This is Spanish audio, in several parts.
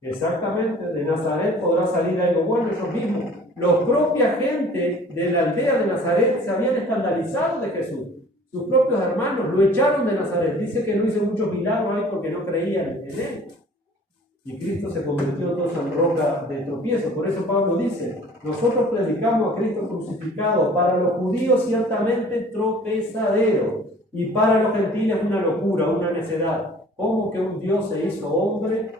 Exactamente, de Nazaret podrá salir algo bueno. Ellos mismos, la propia gente de la aldea de Nazaret se habían escandalizado de Jesús. Sus propios hermanos lo echaron de Nazaret. Dice que no hizo muchos milagros ahí porque no creían en él. Y Cristo se convirtió entonces en roca de tropiezo. Por eso Pablo dice, nosotros predicamos a Cristo crucificado, para los judíos ciertamente tropezadero, y para los gentiles una locura, una necedad. ¿Cómo que un Dios se hizo hombre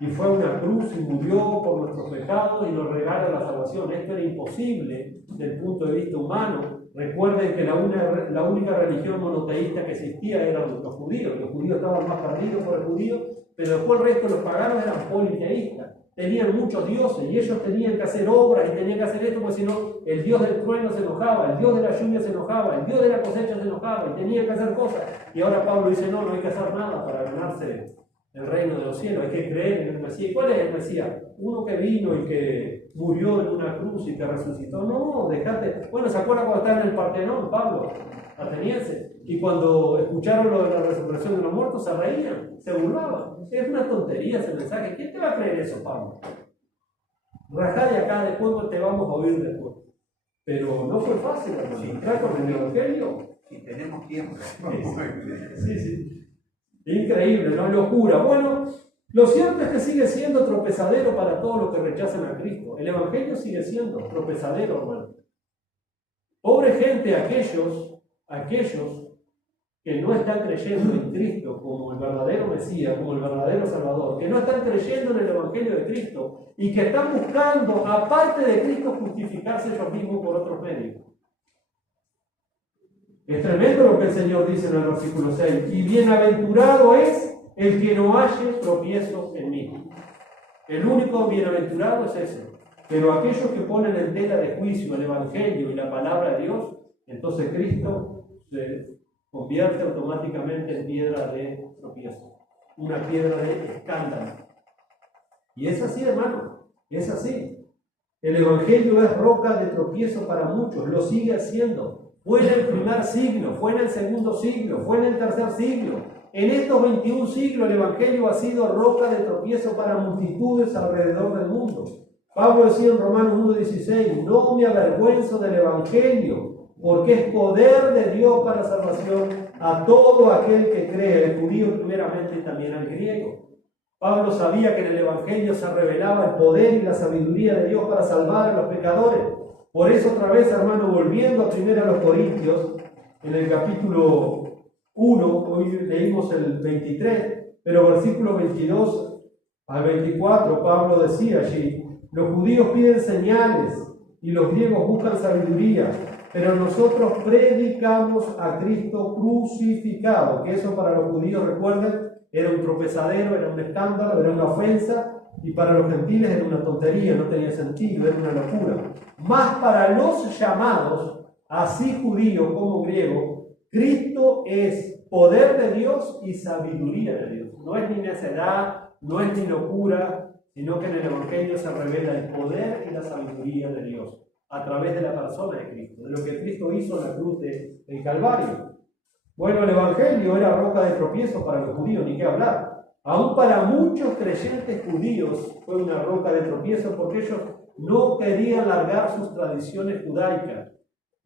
y fue a una cruz y murió por nuestros pecados y nos regala la salvación? Esto era imposible desde el punto de vista humano. Recuerden que la única religión monoteísta que existía eran los judíos. Los judíos estaban más perdidos por el judío, pero después el resto de los paganos eran politeístas. Tenían muchos dioses y ellos tenían que hacer obras y tenían que hacer esto, porque si no, el dios del trueno se enojaba, el dios de la lluvia se enojaba, el dios de la cosecha se enojaba y tenían que hacer cosas. Y ahora Pablo dice, no hay que hacer nada para ganarse el reino de los cielos, hay que creer en el Mesías. ¿Y cuál es el Mesías? Uno que vino y que murió en una cruz y que resucitó. No, dejate. Bueno, ¿se acuerdan cuando estaba en el Partenón, Pablo, ateniense? Y cuando escucharon lo de la resurrección de los muertos, se reían, se burlaban. Es una tontería ese mensaje. ¿Quién te va a creer eso, Pablo? Rajá de acá, después te vamos a oír después. Pero no fue fácil, hermano. Sí, entrar con el Evangelio. Si tenemos tiempo. Sí. Increíble, ¿no? Locura. Bueno, lo cierto es que sigue siendo tropezadero para todos los que rechazan a Cristo. El Evangelio sigue siendo tropezadero, hermano. Pobre gente, aquellos que no están creyendo en Cristo como el verdadero Mesías, como el verdadero Salvador, que no están creyendo en el Evangelio de Cristo y que están buscando, aparte de Cristo, justificarse ellos mismos por otros medios. Es tremendo lo que el Señor dice en el versículo 6. Y bienaventurado es el que no halle tropiezo en mí. El único bienaventurado es ese. Pero aquellos que ponen en tela de juicio el Evangelio y la palabra de Dios, entonces Cristo se convierte automáticamente en piedra de tropiezo. Una piedra de escándalo. Y es así, hermano. Es así. El Evangelio es roca de tropiezo para muchos. Lo sigue haciendo. Fue en el primer siglo, fue en el segundo siglo, fue en el tercer siglo. En estos 21 siglos el Evangelio ha sido roca de tropiezo para multitudes alrededor del mundo. Pablo decía en Romanos 1:16, no me avergüenzo del Evangelio, porque es poder de Dios para salvación a todo aquel que cree, al judío primeramente y también al griego. Pablo sabía que en el Evangelio se revelaba el poder y la sabiduría de Dios para salvar a los pecadores. Por eso otra vez, hermano, volviendo a 1 Corintios, en el capítulo 1, hoy leímos el 23, pero versículos 22 al 24, Pablo decía allí, los judíos piden señales y los griegos buscan sabiduría, pero nosotros predicamos a Cristo crucificado, que eso para los judíos, recuerden, era un tropezadero, era un escándalo, era una ofensa, y para los gentiles era una tontería, no tenía sentido, era una locura. Más para los llamados, así judío como griego, Cristo es poder de Dios y sabiduría de Dios. No es ni necedad, no es ni locura, sino que en el Evangelio se revela el poder y la sabiduría de Dios a través de la persona de Cristo, de lo que Cristo hizo en la cruz del Calvario. Bueno, el Evangelio era roca de tropiezo para los judíos, ni qué hablar. Aún para muchos creyentes judíos fue una roca de tropiezo porque ellos no querían largar sus tradiciones judaicas,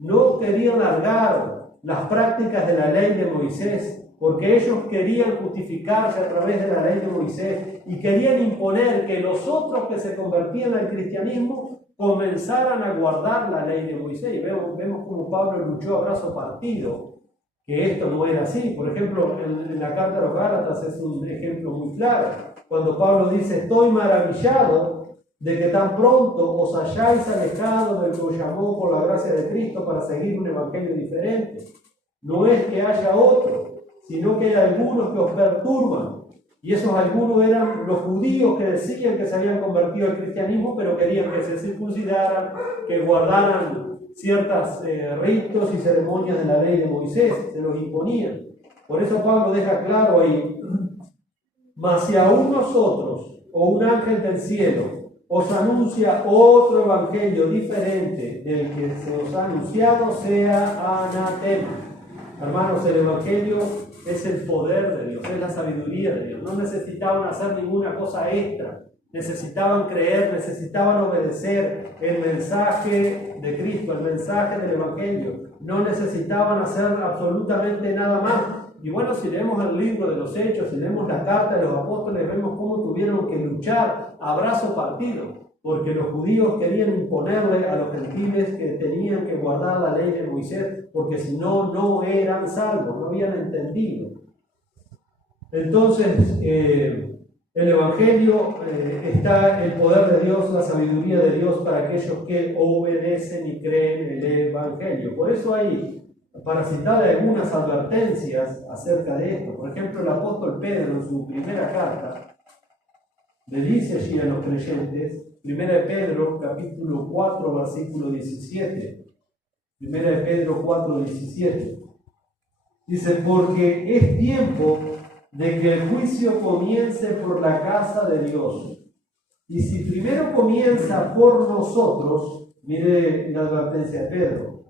no querían largar las prácticas de la ley de Moisés, porque ellos querían justificarse a través de la ley de Moisés y querían imponer que los otros que se convertían al cristianismo comenzaran a guardar la ley de Moisés. Y vemos cómo Pablo luchó a brazo partido que esto no era así. Por ejemplo, en la carta a los Gálatas es un ejemplo muy claro. Cuando Pablo dice, estoy maravillado de que tan pronto os hayáis alejado del que os llamó por la gracia de Cristo para seguir un evangelio diferente. No es que haya otro, sino que hay algunos que os perturban. Y esos algunos eran los judíos que decían que se habían convertido al cristianismo, pero querían que se circuncidaran, que guardaran ciertos ritos y ceremonias de la ley de Moisés, se los imponían. Por eso Pablo deja claro ahí, mas si aún nosotros o un ángel del cielo os anuncia otro evangelio diferente del que se os ha anunciado, sea anatema. Hermanos, el evangelio es el poder de Dios, es la sabiduría de Dios. No necesitaban hacer ninguna cosa extra. Necesitaban creer, necesitaban obedecer el mensaje de Cristo, el mensaje del Evangelio. No necesitaban hacer absolutamente nada más. Y bueno, si leemos el libro de los Hechos, si leemos la carta de los apóstoles, vemos cómo tuvieron que luchar a brazo partido, porque los judíos querían imponerle a los gentiles que tenían que guardar la ley de Moisés, porque si no, no eran salvos, no habían entendido. Entonces, el Evangelio está el poder de Dios, la sabiduría de Dios para aquellos que obedecen y creen en el Evangelio. Por eso hay, para citar algunas advertencias acerca de esto, por ejemplo, el apóstol Pedro en su primera carta le dice allí a los creyentes, 1 de Pedro capítulo 4 versículo 17, 1 de Pedro 4, 17, dice, porque es tiempo de que el juicio comience por la casa de Dios. Y si primero comienza por nosotros, mire la advertencia de Pedro,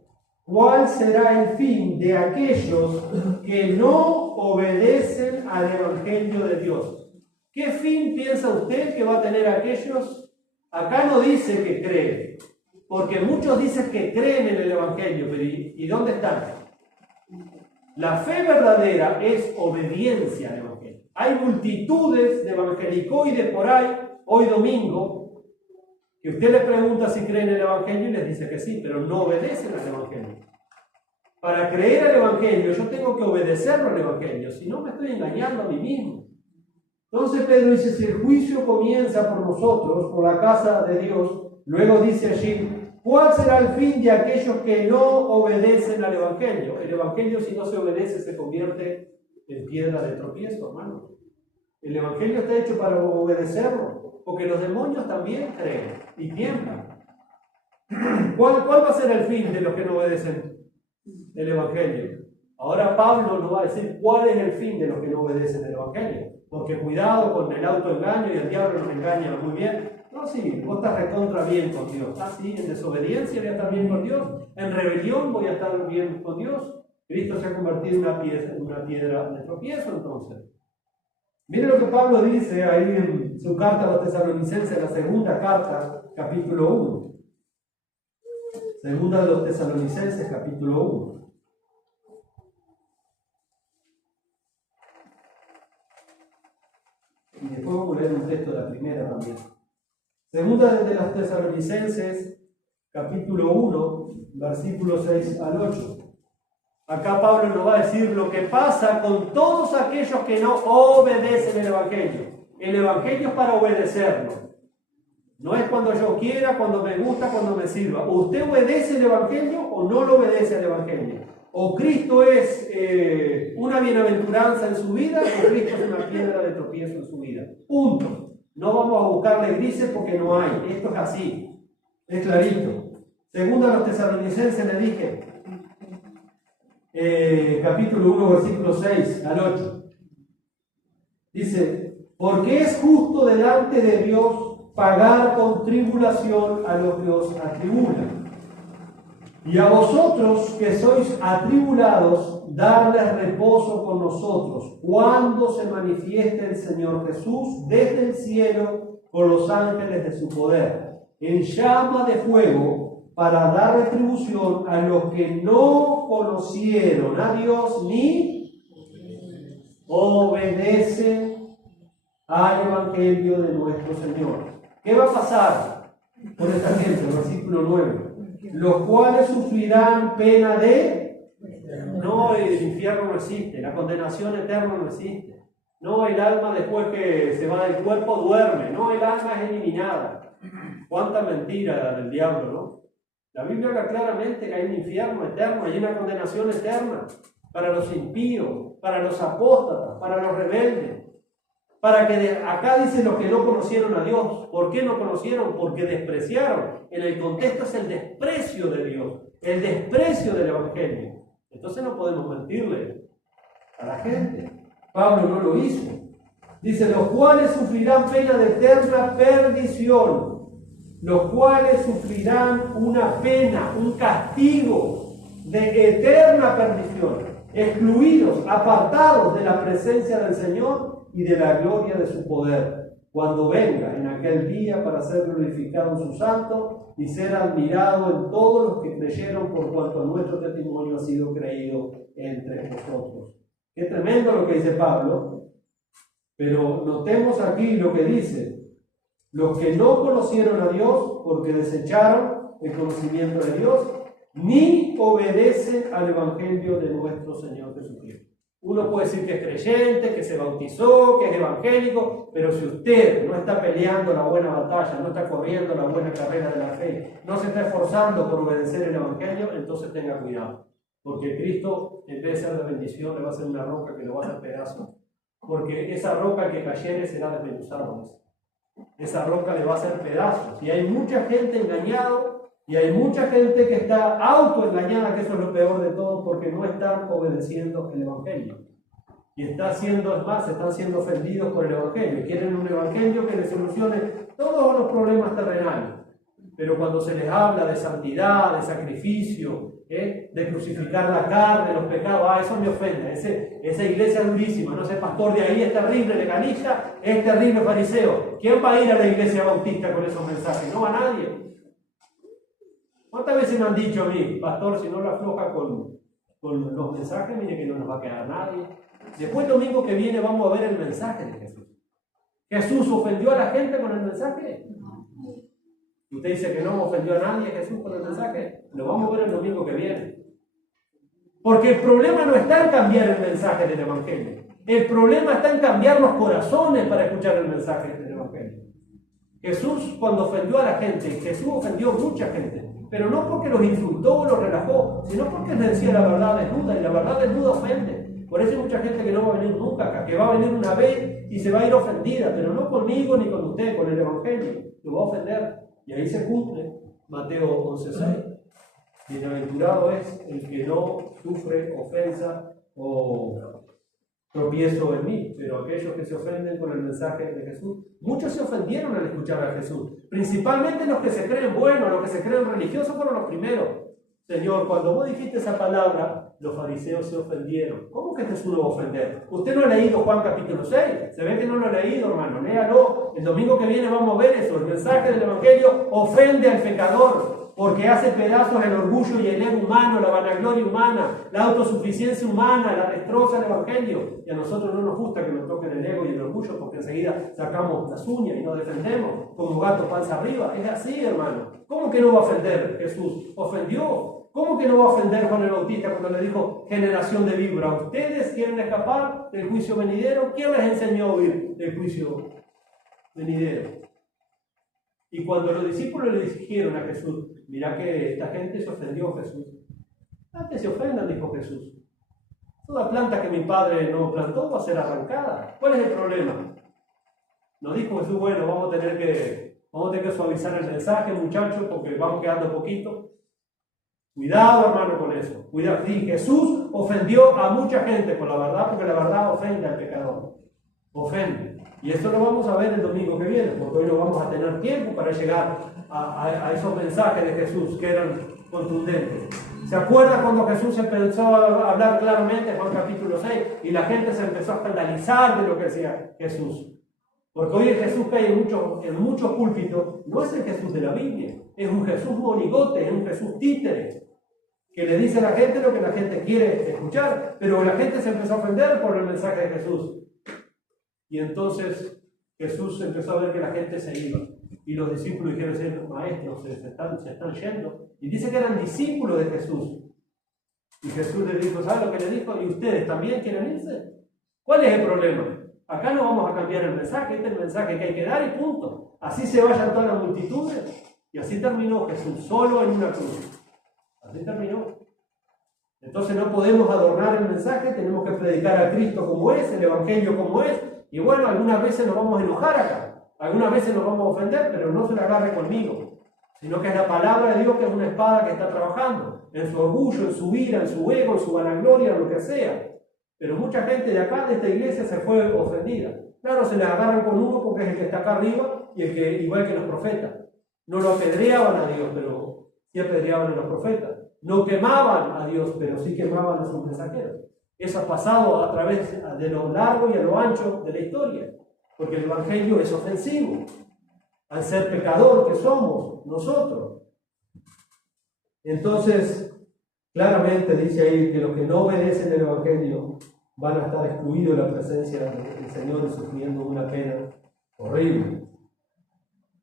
¿cuál será el fin de aquellos que no obedecen al Evangelio de Dios? ¿Qué fin piensa usted que va a tener aquellos? Acá no dice que creen, porque muchos dicen que creen en el Evangelio, pero ¿y dónde están? La fe verdadera es obediencia al Evangelio. Hay multitudes de evangelicoides por ahí, hoy domingo, que usted le pregunta si creen en el Evangelio y les dice que sí, pero no obedecen al Evangelio. Para creer al Evangelio, yo tengo que obedecerlo al Evangelio, si no me estoy engañando a mí mismo. Entonces Pedro dice, si el juicio comienza por nosotros, por la casa de Dios, luego dice allí, ¿cuál será el fin de aquellos que no obedecen al Evangelio? El Evangelio, si no se obedece, se convierte en piedra de tropiezo, hermano. El Evangelio está hecho para obedecerlo, porque los demonios también creen y tiemblan. ¿Cuál va a ser el fin de los que no obedecen el Evangelio? Ahora Pablo nos va a decir cuál es el fin de los que no obedecen el Evangelio. Porque cuidado con el autoengaño y el diablo nos engaña muy bien. No, sí, vos estás recontra bien con Dios. Ah, sí, en desobediencia voy a estar bien con Dios. En rebelión voy a estar bien con Dios. Cristo se ha convertido en una piedra de tropiezo, entonces. Mire lo que Pablo dice ahí en su carta a los Tesalonicenses, la segunda carta, capítulo 1. Segunda de los Tesalonicenses, capítulo 1. Y después vamos a leer un texto de la primera también. Segunda de los Tesalonicenses, capítulo 1, versículos 6 al 8. Acá Pablo nos va a decir lo que pasa con todos aquellos que no obedecen el Evangelio. El Evangelio es para obedecerlo. No es cuando yo quiera, cuando me gusta, cuando me sirva. O usted obedece el Evangelio o no lo obedece al Evangelio. O Cristo es una bienaventuranza en su vida, o Cristo es una piedra de tropiezo en su vida. Punto. No vamos a buscarle grises porque no hay. Esto es así. Es clarito. Segunda a los Tesalonicenses le dije, capítulo 1, versículo 6 al 8. Dice, porque es justo delante de Dios pagar con tribulación a los que os atribulan. Y a vosotros que sois atribulados, darles reposo con nosotros, cuando se manifieste el Señor Jesús desde el cielo con los ángeles de su poder, en llama de fuego, para dar retribución a los que no conocieron a Dios ni obedecen al Evangelio de nuestro Señor. ¿Qué va a pasar con esta gente? Versículo 9. Los cuales sufrirán pena de... No, el infierno no existe, la condenación eterna no existe. No, el alma después que se va del cuerpo duerme. No, el alma es eliminada. Cuánta mentira del diablo, ¿no? La Biblia habla claramente que hay un infierno eterno, hay una condenación eterna para los impíos, para los apóstatas, para los rebeldes. Para que acá dicen los que no conocieron a Dios. ¿Por qué no conocieron? Porque despreciaron. En el contexto es el desprecio de Dios, el desprecio del Evangelio. Entonces no podemos mentirle a la gente. Pablo no lo hizo. Dice, los cuales sufrirán pena de eterna perdición. Los cuales sufrirán una pena, un castigo de eterna perdición. excluidos, apartados de la presencia del Señor y de la gloria de su poder, cuando venga en aquel día para ser glorificado en su santo y ser admirado en todos los que creyeron, por cuanto nuestro testimonio ha sido creído entre nosotros. Qué tremendo lo que dice Pablo, pero notemos aquí lo que dice: los que no conocieron a Dios porque desecharon el conocimiento de Dios, ni obedecen al Evangelio de nuestro Señor Jesucristo. Uno puede decir que es creyente, que se bautizó, que es evangélico, pero si usted no está peleando la buena batalla, no está corriendo la buena carrera de la fe, no se está esforzando por obedecer el Evangelio, entonces tenga cuidado. Porque Cristo, en vez de ser de bendición, le va a hacer una roca que lo va a hacer pedazo. Porque esa roca que cayere será desmenuzada. Esa roca le va a hacer pedazos. Y hay mucha gente engañada, y hay mucha gente que está autoengañada, que eso es lo peor de todo, porque no están obedeciendo el Evangelio. Y están siendo ofendidos por el Evangelio. Quieren un Evangelio que les solucione todos los problemas terrenales. Pero cuando se les habla de santidad, de sacrificio, de crucificar la carne, los pecados, eso me ofende. Esa iglesia es durísima, no sé, pastor de ahí es terrible legalista, es terrible fariseo. ¿Quién va a ir a la iglesia bautista con esos mensajes? No va nadie. ¿Cuántas veces me han dicho a mí, pastor, si no lo afloja con los mensajes, mire que no nos va a quedar nadie? Después el domingo que viene vamos a ver el mensaje de Jesús. ¿Jesús ofendió a la gente con el mensaje? ¿Usted dice que no ofendió a nadie Jesús con el mensaje? Lo vamos a ver el domingo que viene. Porque el problema no está en cambiar el mensaje del Evangelio. El problema está en cambiar los corazones para escuchar el mensaje del Evangelio. Jesús, cuando ofendió a la gente, Jesús ofendió a mucha gente, pero no porque los insultó o los relajó, sino porque les decía la verdad desnuda, y la verdad desnuda ofende. Por eso hay mucha gente que no va a venir nunca acá, que va a venir una vez y se va a ir ofendida, pero no conmigo ni con usted, con el Evangelio. Lo va a ofender. Y ahí se cumple Mateo 11:6. Bienaventurado es el que no sufre ofensa o tropiezo en mí, pero aquellos que se ofenden con el mensaje de Jesús. Muchos se ofendieron al escuchar a Jesús, principalmente los que se creen buenos, los que se creen religiosos fueron los primeros. Señor, cuando vos dijiste esa palabra, los fariseos se ofendieron. ¿Cómo que Jesús lo va a ofender? ¿Usted no ha leído Juan capítulo 6? Se ve que no lo ha leído, hermano. Léalo. El domingo que viene vamos a ver eso. El mensaje del Evangelio ofende al pecador, porque hace pedazos el orgullo y el ego humano, la vanagloria humana, la autosuficiencia humana, la destroza el Evangelio. Y a nosotros no nos gusta que nos toquen el ego y el orgullo, porque enseguida sacamos las uñas y nos defendemos como gato panza arriba. Es así, hermano. ¿Cómo que no va a ofender Jesús? Ofendió. ¿Cómo que no va a ofender Juan el Bautista cuando le dijo generación de víboras? ¿Ustedes quieren escapar del juicio venidero? ¿Quién les enseñó a huir del juicio venidero? Y cuando los discípulos le dijeron a Jesús, mirá que esta gente se ofendió a Jesús. Antes se ofendan, dijo Jesús. Toda planta que mi padre no plantó va a ser arrancada. ¿Cuál es el problema? Nos dijo Jesús, bueno, vamos a tener que suavizar el mensaje, muchachos, porque vamos quedando poquito. Cuidado, hermano, con eso. Cuidado. Sí, Jesús ofendió a mucha gente por la verdad, porque la verdad ofende al pecador. Ofende. Y esto lo vamos a ver el domingo que viene, porque hoy no vamos a tener tiempo para llegar a esos mensajes de Jesús que eran contundentes. ¿Se acuerda cuando Jesús empezó a hablar claramente en Juan capítulo 6 y la gente se empezó a escandalizar de lo que decía Jesús? Porque hoy el Jesús que hay en muchos púlpitos no es el Jesús de la Biblia, es un Jesús monigote, es un Jesús títere, que le dice a la gente lo que la gente quiere escuchar, pero la gente se empezó a ofender por el mensaje de Jesús. Y entonces Jesús empezó a ver que la gente se iba. Y los discípulos dijeron, maestros, se están yendo. Y dice que eran discípulos de Jesús. Y Jesús les dijo, ¿sabe lo que le dijo? ¿Y ustedes también quieren irse? ¿Cuál es el problema? Acá no vamos a cambiar el mensaje, este es el mensaje que hay que dar y punto. Así se vayan todas las multitudes. Y así terminó Jesús, solo en una cruz. Así terminó. Entonces no podemos adornar el mensaje, tenemos que predicar a Cristo como es, el Evangelio como es. Y bueno, algunas veces nos vamos a enojar acá, algunas veces nos vamos a ofender, pero no se la agarre conmigo, sino que es la palabra de Dios que es una espada que está trabajando en su orgullo, en su ira, en su ego, en su vanagloria, en lo que sea. Pero mucha gente de acá, de esta iglesia, se fue ofendida. Claro, se les agarran con uno porque es el que está acá arriba y el que, igual que los profetas. No lo apedreaban a Dios, pero sí apedreaban a los profetas. No quemaban a Dios, pero sí quemaban a sus mensajeros. Eso ha pasado a través de lo largo y a lo ancho de la historia, porque el Evangelio es ofensivo al ser pecador que somos nosotros. Entonces, claramente dice ahí que los que no obedecen el Evangelio van a estar excluidos de la presencia del Señor y sufriendo una pena horrible.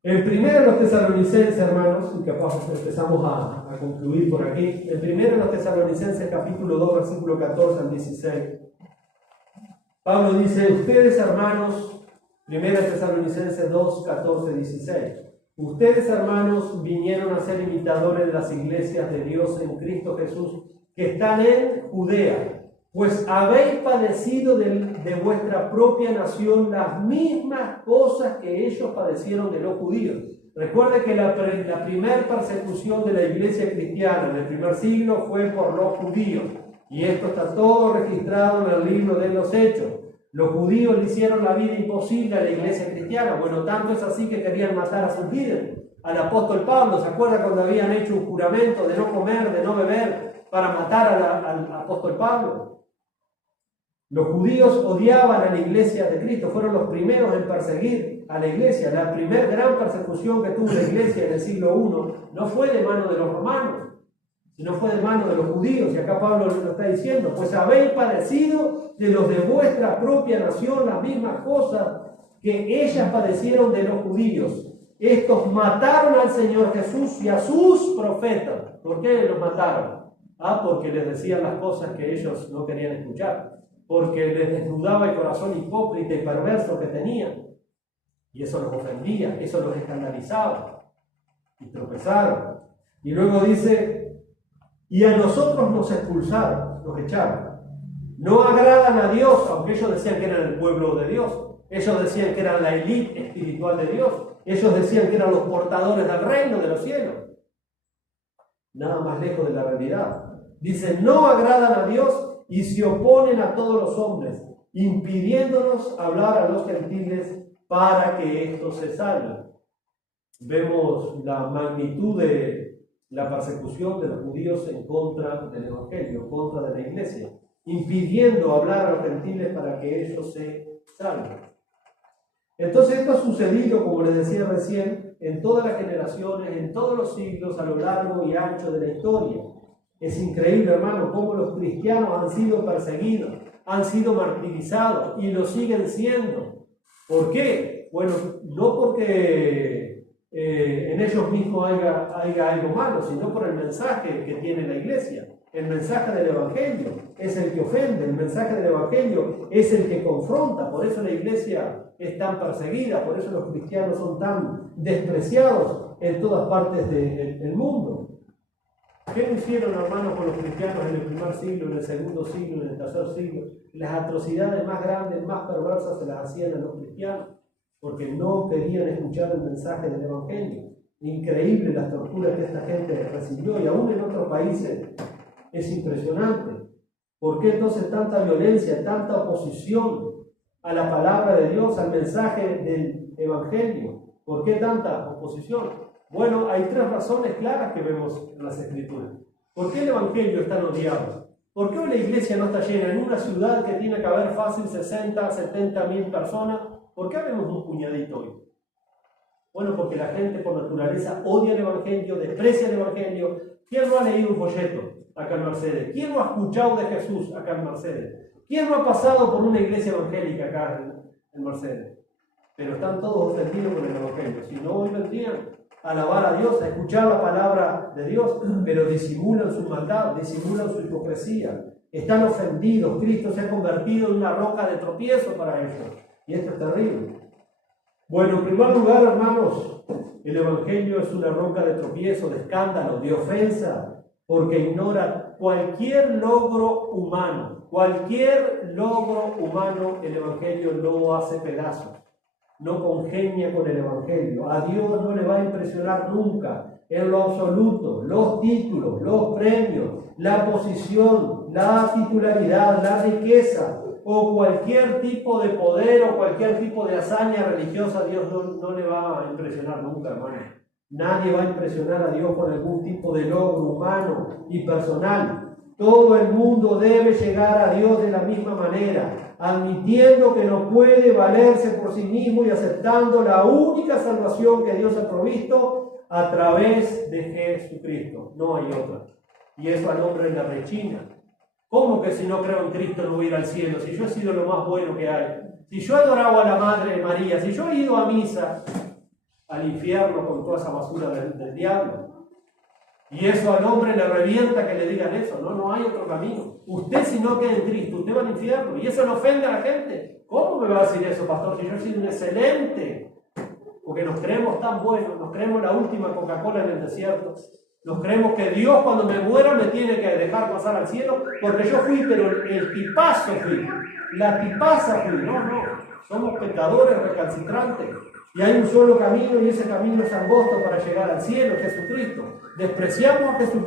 El primero de los Tesalonicenses, hermanos, y capaz empezamos a concluir por aquí. El primero de los Tesalonicenses, capítulo 2, versículo 14 al 16. Pablo dice: ustedes, hermanos, primera Tesalonicenses 2, 14, 16. Ustedes, hermanos, vinieron a ser imitadores de las iglesias de Dios en Cristo Jesús, que están en Judea, pues habéis padecido de vuestra propia nación las mismas cosas que ellos padecieron de los judíos. Recuerde que la primera persecución de la iglesia cristiana en el primer siglo fue por los judíos, y esto está todo registrado en el libro de los Hechos. Los judíos le hicieron la vida imposible a la iglesia cristiana. Bueno, tanto es así que querían matar a sus líderes, al apóstol Pablo. ¿Se acuerda cuando habían hecho un juramento de no comer, de no beber, para matar al apóstol Pablo? Los judíos odiaban a la iglesia de Cristo, fueron los primeros en perseguir a la iglesia. La primera gran persecución que tuvo la iglesia en el siglo I no fue de mano de los romanos, sino fue de mano de los judíos. Y acá Pablo lo está diciendo: pues habéis padecido de los de vuestra propia nación las mismas cosas que ellas padecieron de los judíos. Estos mataron al Señor Jesús y a sus profetas. ¿Por qué los mataron? Porque les decían las cosas que ellos no querían escuchar, porque les desnudaba el corazón hipócrita y perverso que tenían, y eso los ofendía, eso los escandalizaba, y tropezaron. Y luego dice: y a nosotros nos expulsaron, nos echaron. No agradan a Dios, aunque ellos decían que eran el pueblo de Dios, ellos decían que eran la élite espiritual de Dios, ellos decían que eran los portadores del reino de los cielos. Nada más lejos de la realidad. Dice: no agradan a Dios y se oponen a todos los hombres, impidiéndonos hablar a los gentiles para que estos se salven. Vemos la magnitud de la persecución de los judíos en contra del Evangelio, en contra de la iglesia, impidiendo hablar a los gentiles para que ellos se salven. Entonces esto ha sucedido, como les decía recién, en todas las generaciones, en todos los siglos, a lo largo y ancho de la historia. Es increíble, hermano, cómo los cristianos han sido perseguidos, han sido martirizados y lo siguen siendo. ¿Por qué? Bueno, no porque en ellos mismos haya algo malo, sino por el mensaje que tiene la iglesia. El mensaje del Evangelio es el que ofende, el mensaje del Evangelio es el que confronta. Por eso la iglesia es tan perseguida, por eso los cristianos son tan despreciados en todas partes del mundo. ¿Qué hicieron, hermanos, con los cristianos en el primer siglo, en el segundo siglo, en el tercer siglo? Las atrocidades más grandes, más perversas se las hacían a los cristianos, porque no querían escuchar el mensaje del Evangelio. Increíble las torturas que esta gente recibió, y aún en otros países es impresionante. ¿Por qué entonces tanta violencia, tanta oposición a la palabra de Dios, al mensaje del Evangelio? ¿Por qué tanta oposición? Bueno, hay tres razones claras que vemos en las Escrituras. ¿Por qué el Evangelio es tan odiado? ¿Por qué hoy la iglesia no está llena? En una ciudad que tiene que haber fácil 60, 70 mil personas, ¿por qué vemos un puñadito hoy? Bueno, porque la gente por naturaleza odia el Evangelio, desprecia el Evangelio. ¿Quién no ha leído un folleto acá en Mercedes? ¿Quién no ha escuchado de Jesús acá en Mercedes? ¿Quién no ha pasado por una iglesia evangélica acá en Mercedes? Pero están todos ofendidos con el Evangelio. Si no, hoy vendrían a alabar a Dios, a escuchar la palabra de Dios, pero disimulan su maldad, disimulan su hipocresía. Están ofendidos. Cristo se ha convertido en una roca de tropiezo para ellos. Y esto es terrible. Bueno, en primer lugar, hermanos, el Evangelio es una roca de tropiezo, de escándalo, de ofensa, porque ignora cualquier logro humano. Cualquier logro humano, el Evangelio no hace pedazos. No congenia con el Evangelio. A Dios no le va a impresionar nunca en lo absoluto los títulos, los premios, la posición, la titularidad, la riqueza o cualquier tipo de poder o cualquier tipo de hazaña religiosa. A Dios no le va a impresionar nunca, hermano. Nadie va a impresionar a Dios con algún tipo de logro humano y personal. Todo el mundo debe llegar a Dios de la misma manera, admitiendo que no puede valerse por sí mismo y aceptando la única salvación que Dios ha provisto a través de Jesucristo. No hay otra. Y eso al hombre le rechina. ¿Cómo que si no creo en Cristo no voy a ir al cielo? Si yo he sido lo más bueno que hay. Si yo he adorado a la Madre de María. Si yo he ido a misa, al infierno con toda esa basura del diablo. Y eso al hombre le revienta que le digan eso. No hay otro camino. Usted si no queda en Cristo, usted va al infierno. Y eso le ofende a la gente. ¿Cómo me va a decir eso, pastor? Si yo he sido un excelente. Porque nos creemos tan buenos. Nos creemos la última Coca-Cola en el desierto. Nos creemos que Dios cuando me muera me tiene que dejar pasar al cielo. Porque yo fui, pero el tipazo fui. La tipaza fui. No. Somos pecadores recalcitrantes. Y hay un solo camino y ese camino es angosto para llegar al cielo, Jesucristo. Despreciamos a Jesucristo.